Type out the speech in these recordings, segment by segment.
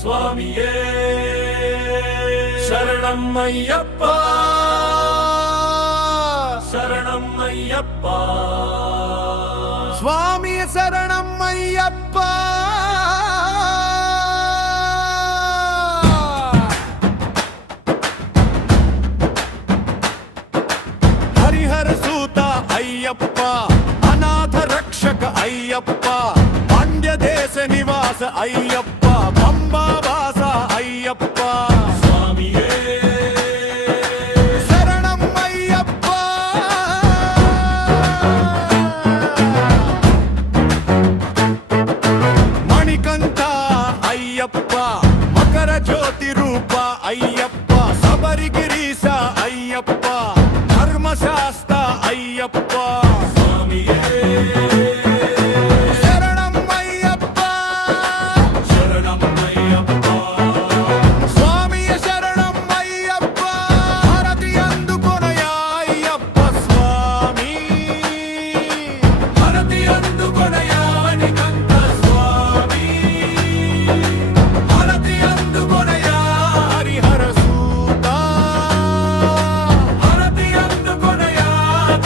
స్వామియే శరణం అయ్యప్ప శరణం అయ్యప్ప స్వామి శరణం అయ్యప్ప హరిహర సూత అయ్యప్ప అనాథ రక్షక అయ్యప్ప పాండ్య దేశ నివాస అయ్యప్ప పంబా వాస అయ్యప్ప స్వామియే శరణం అయ్యప్ప మణికంఠ అయ్యప్ప మకర జ్యోతి రూప అయ్యప్ప శబరిగిరీశ అయ్యప్ప ధర్మశాస్త్ర అయ్యప్ప స్వామియే శరణం అయ్యప్ప శరణం అయ్యప్ప స్వామి శరణం అయ్యప్ప హారతి అందుకొనయా అయ్యప్ప స్వామి హారతి అందుకొనయా మణికంఠ స్వామి హారతి అందుకొనయా హరిహర సూత హారతి అందుకొనయా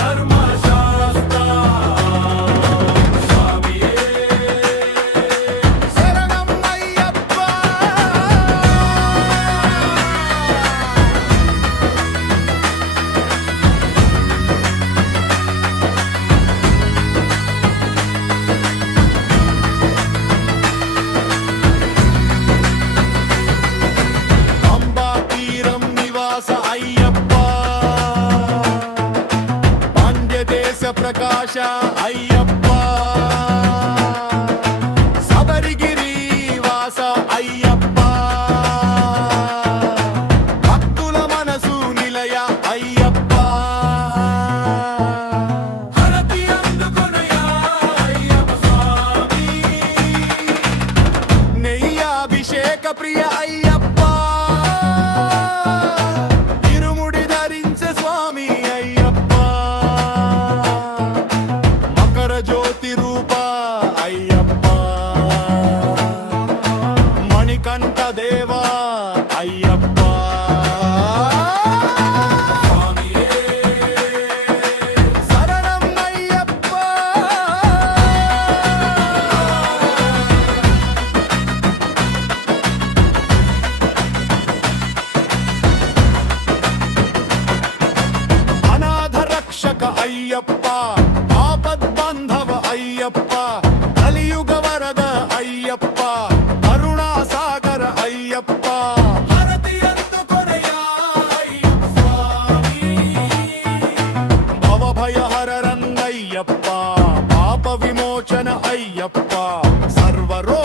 ధర్మశాస్త్ర స్వామియే శరణం అయ్యప్ప అంబా తీరం నివాస అయ్యప్ప పాండ్య దేశ ప్రకాశ అయ్యప్ప శబరిగిరి వాస అయ్యప్ప భక్తుల మనసు నిలయ అయ్యప్ప హారతి అందుకొనయా అయ్యప్ప స్వామి నెయ్యాభిషేక ప్రియ అయ్యప్ప ఇరుముడి ధరించే స్వామి అయ్యప్ప మకర జ్యోతి రూప అయ్యప్ప మణికంఠ దేవా అయ్యప్ప స్వామియే శరణం అయ్యప్ప అనాథ రక్షక అయ్యప్ప ఆపద్బంధవ అయ్యప్ప కలియుగ వరద అయ్యప్ప కరుణాసాగర అయ్యప్ప హారతి అందుకొనయా అయ్యప్ప స్వామి భవభయహర రంగయ్యప్ప పాప విమోచన అయ్యప్ప సర్వరో